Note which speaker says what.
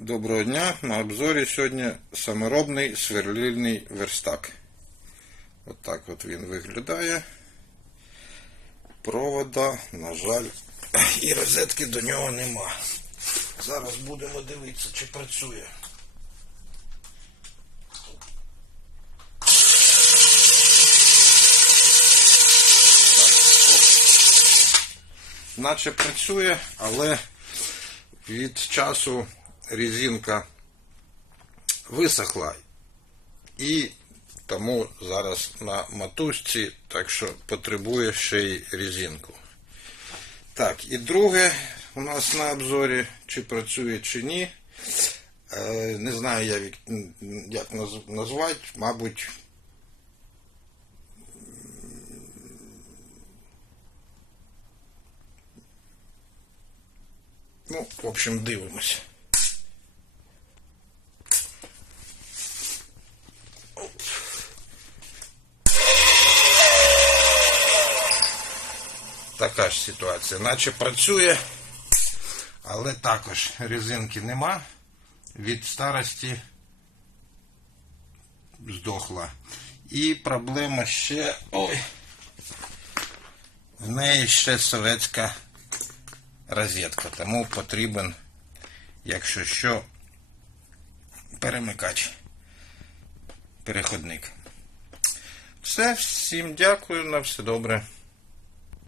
Speaker 1: Доброго дня! На обзорі сьогодні саморобний сверлильний верстак. От так от він виглядає. Провода, на жаль, і розетки до нього нема. Зараз будемо дивитися, чи працює. Наче працює, але від часу резинка висохла і тому зараз на матузці, так що потребує ще й резинку. Так, і друге у нас на обзорі, чи працює, чи ні. Е, Не знаю як назвати, мабуть. Ну, в общем, дивимося. Така ж ситуація, наче працює, але також резинки нема. Від старості здохла. І проблема ще. Ой. В неї ще советська розетка, тому потрібен, якщо що, перемикач, переходник. Все, всім дякую, на все добре.